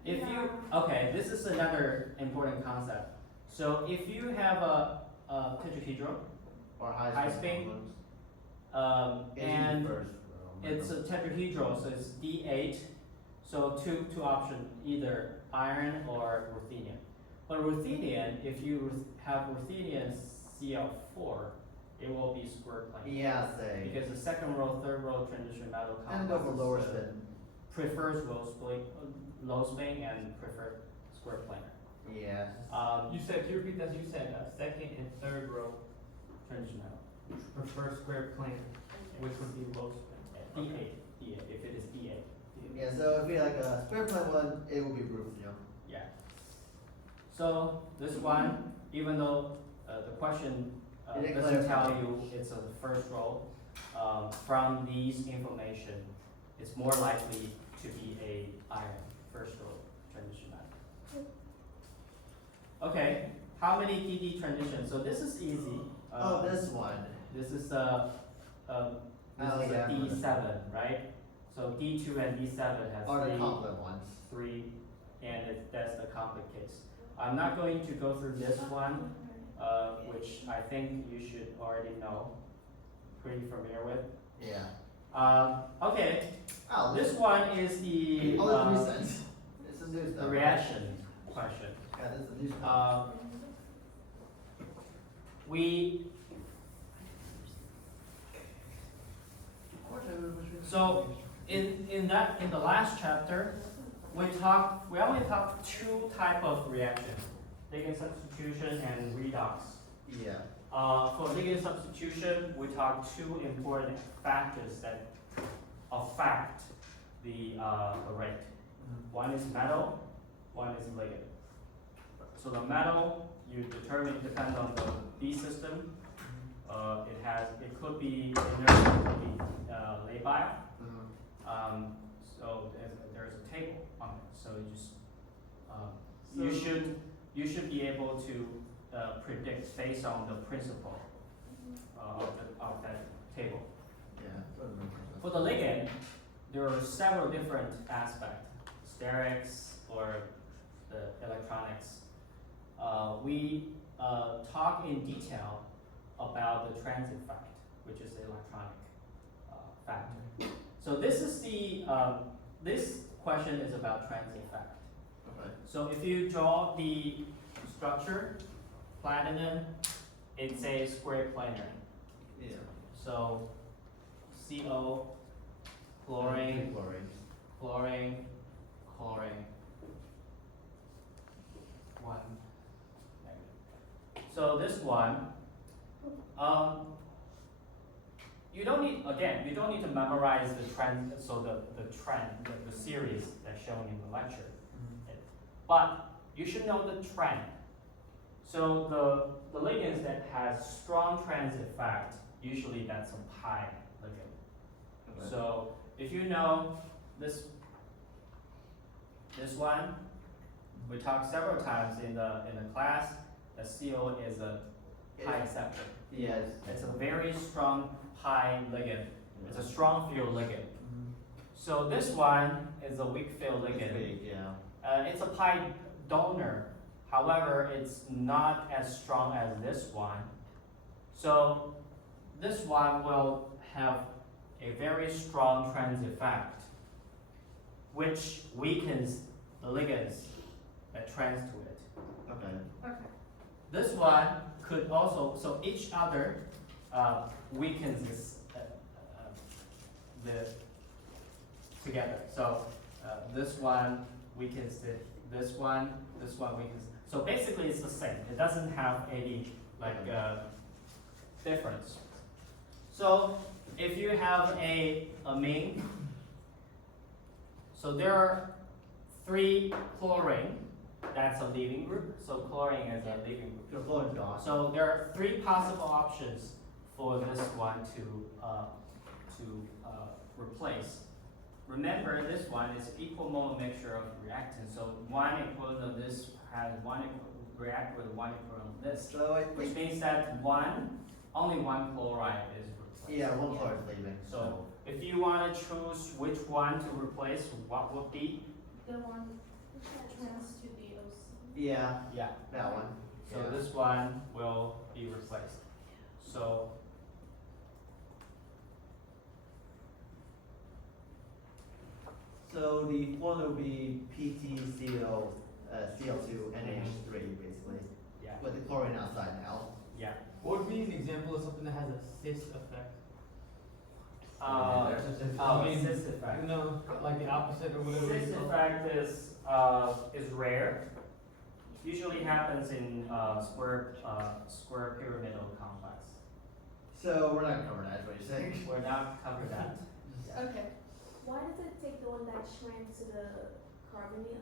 If you, Yeah. okay, this is another important concept. So if you have a tetrahedral, Or high High spin. spin. problems. And first, it's a tetrahedral, so it's D8. So two options, either iron or ruthenium. But ruthenium, if you have ruthenium Cl4, it will be square plane. Yeah, say. Because the second row, third row transition metal And go for complex lower is, spin. prefers low spin and prefer square planar. Yeah. You said, can you repeat that? You said second and third row Transition metal. prefer square plane, which would be low spin. D8, if it is D8. Yeah, so if we like a square plane one, it will be roof, you know. Yeah. So this one, even though the question It didn't doesn't clarify. tell you it's a first row, from these information, it's more likely to be a iron first row transition metal. Okay, how many DD transitions? So this is easy. This one. This is a yeah. D7, right? So D2 and D7 has Are the three. complex ones. 3, and that's the complex case. I'm not going to go through this one, which I think you should already know, pretty familiar with. Yeah. Okay, Oh, this one is the, Oh, it's recent. It's a new stuff. the reaction question. Yeah, this is a new stuff. We, so in the last chapter, we only talked 2 type of reaction, ligand substitution and redox. Yeah. For ligand substitution, we talked 2 important factors that affect the rate. One is metal, one is ligand. So the metal, you determine, depends on the B system. It could be inert, it could be labile. So there's a table on it. So you should be able to predict based on the principle of that table. Yeah. For the ligand, there are several different aspects, sterics or the electronics. We talk in detail about the transit fact, which is the electronic factor. So this is this question is about transit fact. Okay. So if you draw the structure, platinum, it's a square planar. Yeah. So CO, chlorine, Chlorine. chlorine, chlorine. 1 negative. So this one, you don't need, again, you don't need to memorize the trend, so the trend, the series that's shown in the lecture. But you should know the trend. So the ligands that has strong trans effect, usually that's a pi ligand. Okay. So if you know this one, we talked several times in the class, the CO is a pi acceptor. Yes. It's a very strong pi ligand. It's a strong field ligand. So this one is a weak field ligand. Big, yeah. It's a pi donor. However, it's not as strong as this one. So this one will have a very strong trans effect, which weakens the ligands that trans to it. Okay. Okay. This one could also, so each other weakens this, the together. So this one weakens this one weakens. So basically it's the same. It doesn't have any like difference. So if you have a amine, so there are 3 chlorine. That's a leaving group. So chlorine is a leaving group. You're going dark. So there are 3 possible options for this one to replace. Remember, this one is equal mole mixture of reactants. So one equivalent of this has react with one equivalent of this, So I which think, means that only one chloride is replaced. yeah, one card is leaving. So if you want to choose which one to replace, what would be? The one trans to the OC. Yeah, Yeah. that one. So Yeah. this one will be replaced. So So the formula will be PtCO, Cl2 NH3 basically, yeah, with the chlorine outside now. yeah. What would be an example of something that has a cis effect? Cis effect. You know, like the opposite or whatever. Cis it's called. effect is rare. Usually happens in square pyramidal complex. So we're not gonna cover that, is what you're saying? We're not cover that. Okay. Why does it take the one that trans to the carbonyl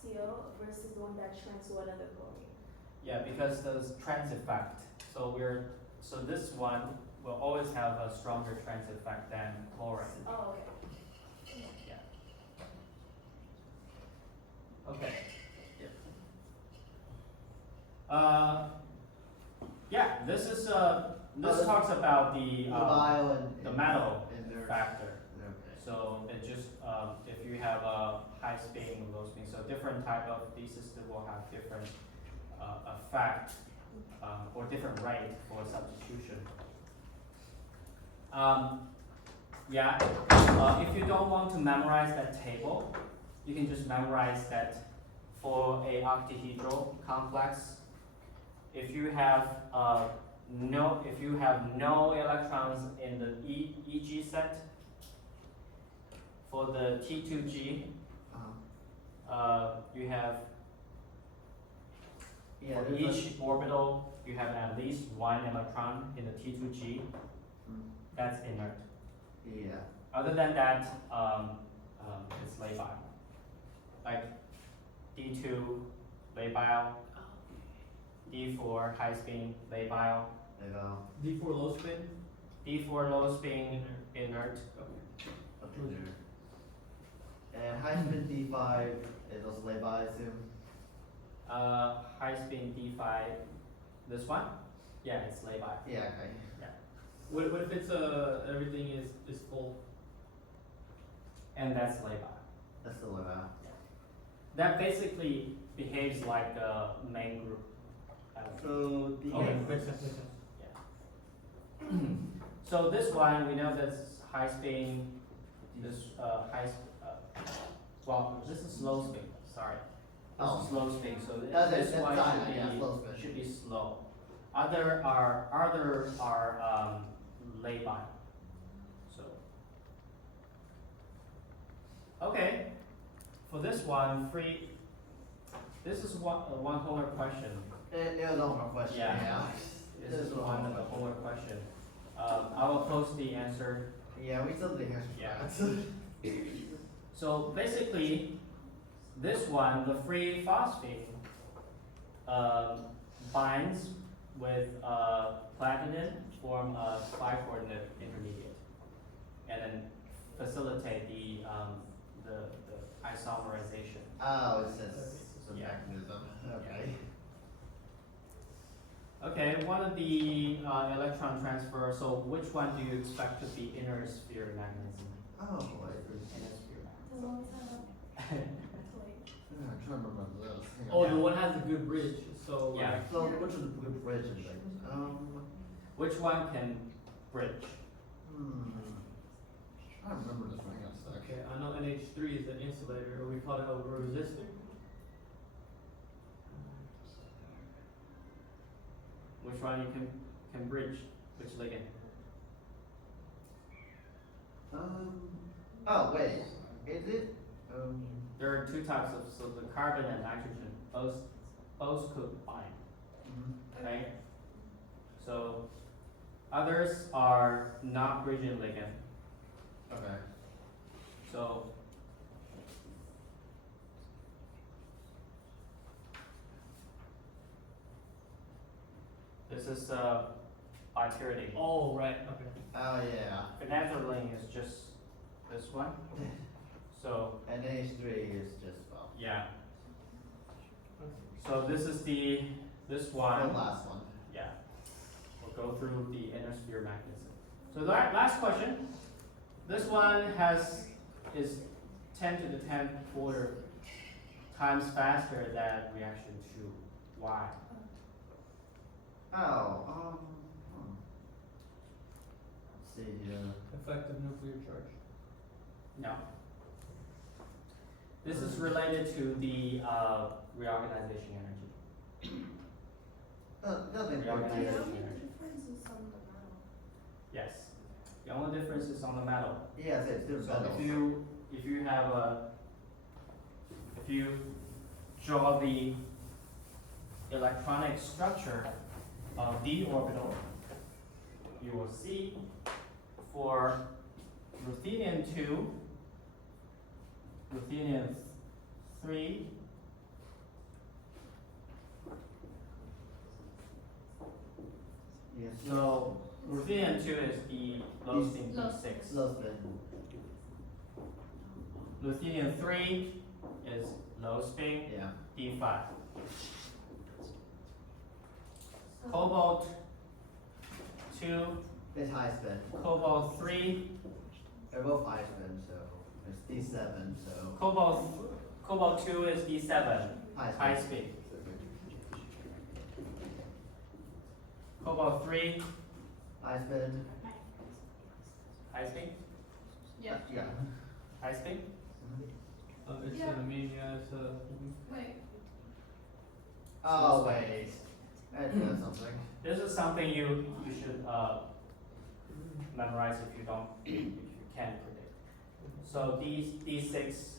CO versus the one that trans to another chlorine? Yeah, because there's trans effect. So this one will always have a stronger trans effect than chlorine. Oh, okay. Yeah. Okay. Yeah, this is this talks about the bio and the metal and their factor. Okay. So it just if you have a high spin, low spin, so different type of these systems will have different effect or different rate for substitution. If you don't want to memorize that table, you can just memorize that for a octahedral complex. If you have no electrons in the EG set, for the T2G, you have Yeah, for there's each orbital you have at least one electron in the T2G. That's inert. yeah. Other than that, it's labile. Like D2 labile, D4 high spin labile, They go D4 low spin. D4 low spin inert. up to there. And high spin D5 is also laid by, I assume. High spin D5. This one? Yeah, it's labile. Yeah, okay. What if it's everything is full? And that's labile. That's still laid by. That basically behaves like a main group. So the Okay. Makes sense, makes sense. So this one, we know that's high spin, this this is low spin, sorry. This is low spin, so this one should be slow. Other are labile. So okay, for this one, this is one homework question. It was on my question, Yeah. yeah. This is one of the homework question. I will post the answer. Yeah, we still didn't Yeah. answer that. So basically, this one, the free phosphate, binds with platinum, form a 5-coordinate intermediate, and then facilitate the isomerization. Oh, it's just some Yeah. mechanism, okay. Okay, one of the electron transfer, so which one do you expect to be inner sphere mechanism? Oh, boy. Inner sphere The ones that have, mechanism. like, Yeah, I'm trying to remember this. Hang on. Oh, the one has a good bridge, so Yeah. like, So, which is the good bridge and things? Which one can bridge? I remember this one, hang on a sec. okay, I know NH3 is an insulator, or we call it a resistor. Which one you can bridge? Which ligand? Oh, wait, is it, There are two types of, so the carbon and nitrogen, both could bind, okay? So others are not bridging ligand. okay. So this is pyridine. Oh, right, okay. Oh, yeah, Phenethylamine is just this one. So and H3 is just, well, yeah. So this is this the one. last one. Yeah. We'll go through the inner sphere mechanism. So the last question. This one is 10 to the 10th order times faster than reaction 2. Why? Oh, let's see here. Effective nuclear charge. No. This is related to the reorganization energy. Nothing. the Reorganization only energy. difference is on the metal. Yes. The only difference is on the metal. Yes, it's still So metal. if you have if you draw the electronic structure of d orbital, you will see for ruthenium 2, ruthenium 3, Yes. so ruthenium 2 is the low spin D6. Low spin. Ruthenium 3 is low spin Yeah. D5. So, Cobalt 2, It's high spin. cobalt 3, They're both high spin, so it's D7, so cobalt 2 is D7, high spin. high speed. Cobalt 3, High spin. high speed, yeah, Yeah. high speed. It's Yeah. an amine, yeah, it's a. wait, Oh, wait. That's something. This is something you should memorize if you can't predict. So D6,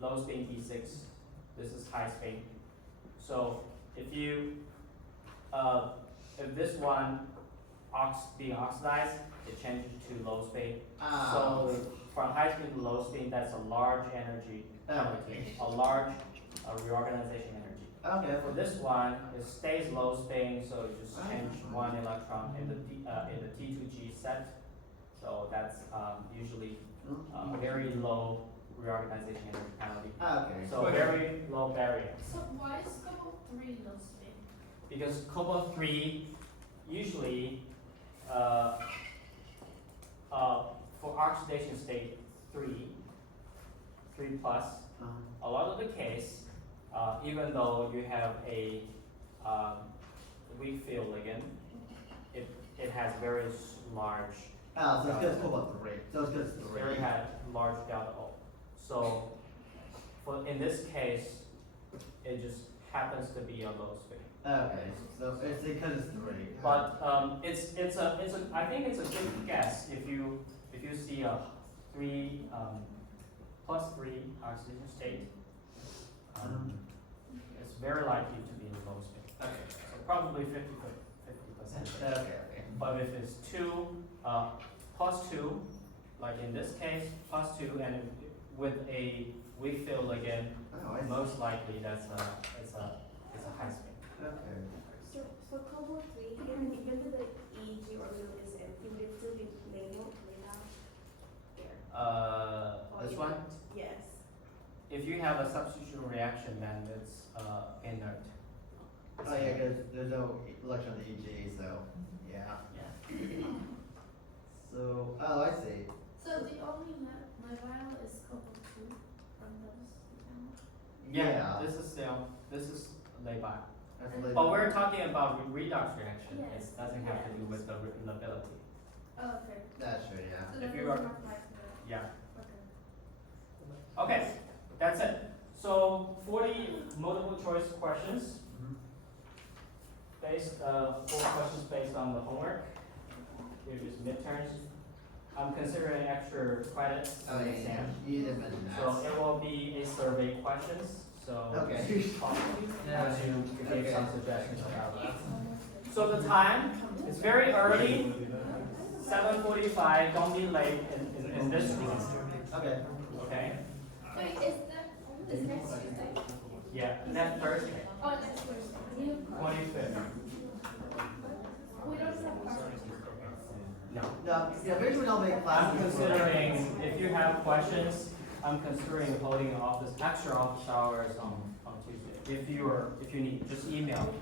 low spin D6, this is high spin. So if this one being oxidized, it changes to low spin. Ah. So from high spin to low spin, that's a large energy, Okay. a large reorganization energy. Okay. For this one, it stays low spin, so you just change one electron in the T2G set. So that's usually very low reorganization energy penalty. Okay. So very low barrier. so why is cobalt 3 low spin? Because cobalt 3 usually for oxidation state 3 plus, a lot of the case, even though you have a weak field ligand, it has very large, Oh, so it's good cobalt 3. So it's good 3. very large delta O. So in this case, it just happens to be a low spin. Okay. So it's because it's 3. But I think it's a good guess if you see a 3 plus 3 oxidation state. It's very likely to be in low spin. Okay, probably 50%. Okay. But if it's 2, plus 2, like in this case, plus 2, and with a weak field again, Oh, I see. most likely it's a high spin. Okay. So for combo 3, even though the EEG orbital is empty, would it still be labeled there? Or This you one, don't? Yes. if you have a substitution reaction, then it's inert. Oh yeah, because there's no electron in the EG, so yeah. Yeah. So I see. So the only labile is couple 2 from those examples? Yeah, this is labile. That's the But we're talking about redox reaction. Yes. It doesn't have to do with the repeatability. Oh, okay. That's true, yeah. So If that you doesn't are- apply to that, Yeah. okay. Okay, that's it. So 40 multiple choice questions, based 4 questions based on the homework. Here is midterms. I'm considering extra credits Oh in the yeah, exam. you didn't mention that. So it will be a survey questions. So Okay. talk as you give some suggestions about that. Almost So the time is very early, 7:45. Don't be late in this room. Okay. Okay? Wait, is next Tuesday? Yeah, next Thursday, Oh, next Thursday. 25th. We don't have questions. No. No, yeah, maybe we don't make I'm classes. considering, if you have questions, I'm considering holding extra office hours on Tuesday. If you need, just email me.